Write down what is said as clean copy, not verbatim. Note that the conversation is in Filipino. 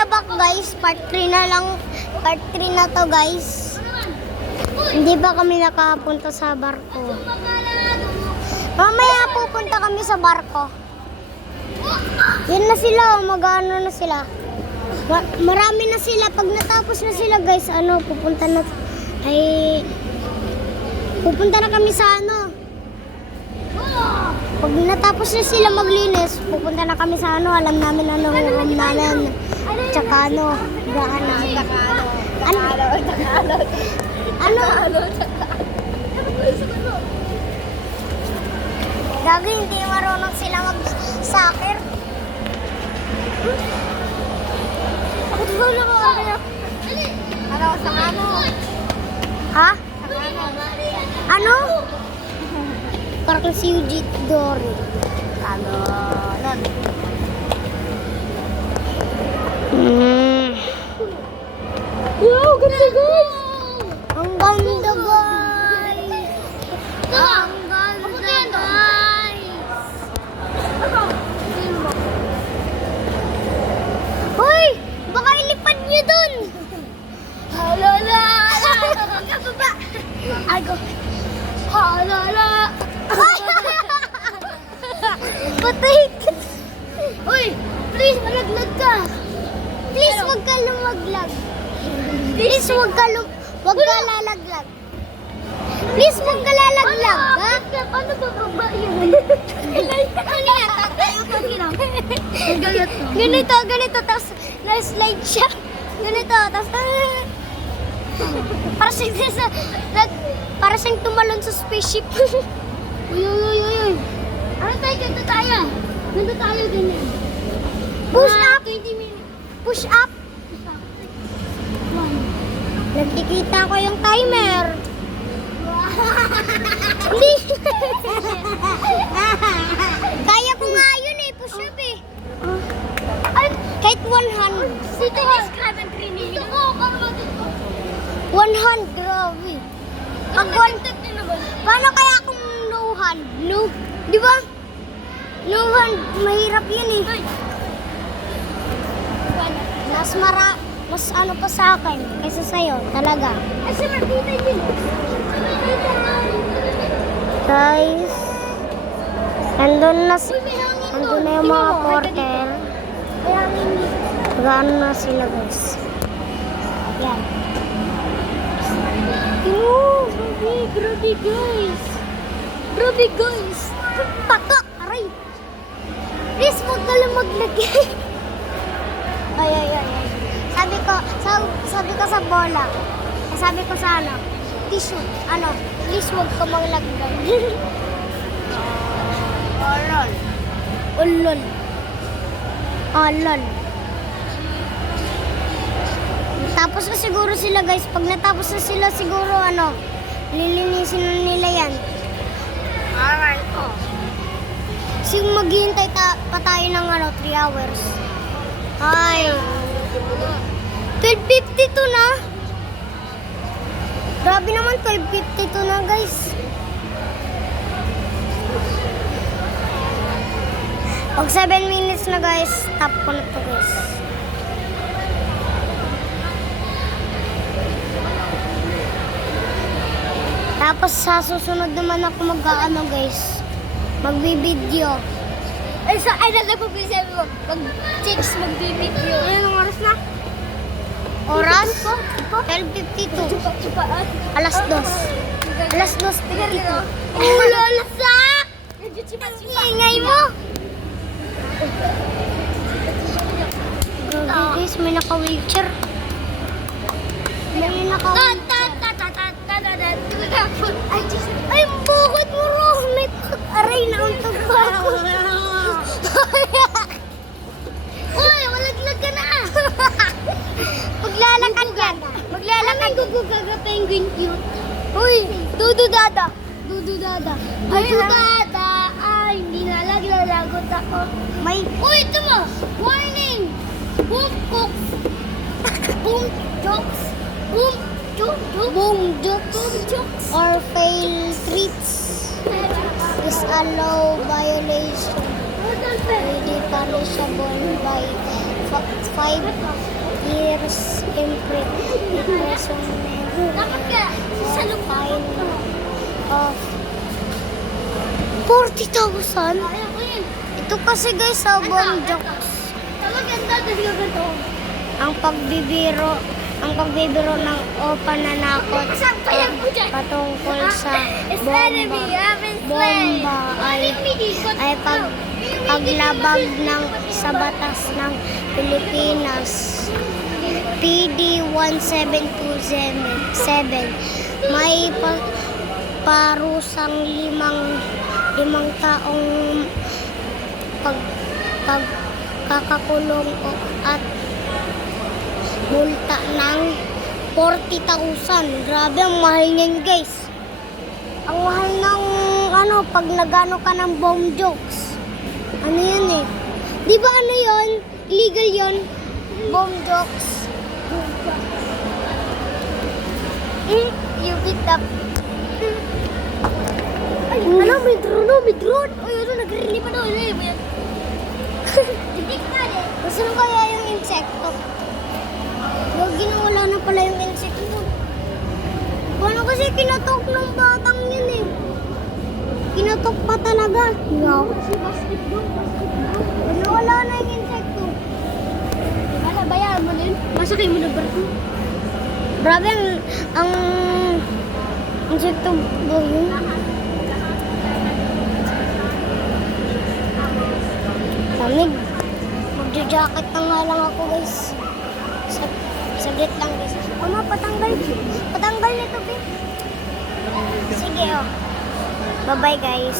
Lilabak guys, part 3 na lang. Part 3 na to guys. Hindi pa kami nakapunta sa barko. Mamaya pupunta kami sa barko. Yan na sila, mag-ano na sila. Marami na sila. Pag natapos na sila guys, pupunta na kami sa Pag natapos na sila maglinis, pupunta na kami sa alam namin anong room namin. Tsaka gaan namin. Gagi, hindi marunong sila mag-soccer. Ha? Ano? Parang si Eugene Dory. Wow, ganda guys! Ang ganda guys! Ang ganda guys! Hoy! Baka ilipad niyo dun! Halala! Kababa! Ako. Halala! Patay ka! Uy! Please, malaglag ka! Please, wag ka lumaglag. Please, wag ka lalaglag. Please, wag ka lalaglag, ha? Paano ba baba yun? Ganito, tapos na-slide siya. Ganito, tapos para siyang tumalon sa spaceship. Uy. Ano tayo? Ganito tayo. Ganito tayo, ganyan. Push up! 20 minutes. Push up! Nagkikita ko yung timer. Hindi. Kaya ko nga yun push up Kahit 100. Dito is cabin training. Dito ko, dito. 100, grabe. Pag paano kaya kung no hand? No, di ba? No hand, mahirap yun Mas pa sa akin kaysa sa'yo, talaga. Kasi makita yun. Guys, andun na yung mga porter. Gano'n na sila guys. Yan. Grabe guys. Grabe guys. Patok! Aray! Please, huwag ka lang maglagay. Ay. Sabi ko sa bola. Sabi ko sa tissue. Please, huwag ka maglagay. Olol. Tapos na siguro sila guys. Pag natapos na sila siguro lilinisin na nila yan. Alright. Sige, maghihintay pa tayo ng 3 hours. Ay. 12:52 na. Grabe naman, 12:52 na guys. Pag 7 minutes na guys, stop ko na to guys. Tapos sa susunod naman ako guys. Magbibideo. Ay, nagpapabisa mo. Mag-chicks, magbibideo. Anong oras na? Oras? 12:52. Alas 2. Alas 2:52. Ulalasak! Ingay mo! Grabe guys, may naka-wheelchair. May naka-wheelchair. Ay, bukod mo ron! May aray na ang tagbago. Uy, walaglag ka na! Maglalakad yan. Maglalakad. Penguin cute. Uy, dududada. Ay, dada! Ay, hindi na lagot ako. May... Uy, ito mo! Warning! Boom cooks! Boom jokes! Boom jokes! Or fail treats is allow violation. May punishable by 5 years imprisonment Dapat ka, sa and lupa. fine of 40,000. Ayun ko yun. Ito kasi guys sa bomb jokes. Tama ganda, tapos ganito. Ang pagbibiro ng o pananakot patungkol sa bomba ay paglabag ng sa batas ng Pilipinas. PD 1727 may parusang limang taong pagkakakulong at multa ng 40,000. Grabe, ang mahal niyan guys. Ang mahal ng pag nagano ka ng bomb jokes. Ano yan eh? Di ba ano yon? Illegal yon? Bomb jokes. You picked up. Ay, ano, may drone. Ay, ano, nag-release pa daw. Ano yun? Titik ka rin. Gusto mo kaya yung insekto? Huwag wala na pala yung insekto. Paano kasi kinatok ng batang yun eh? Kinatok pa talaga. No. Basketball. Wala na yung insekto. Ano, bayaran mo din? Masakay mo na barko. Grabe ang insekto ba yun? Lamig. Magja-jacket na nga lang ako guys. Saglit lang guys. Ama, patanggal. Patanggal nito, babe. Sige, oh. Bye-bye guys.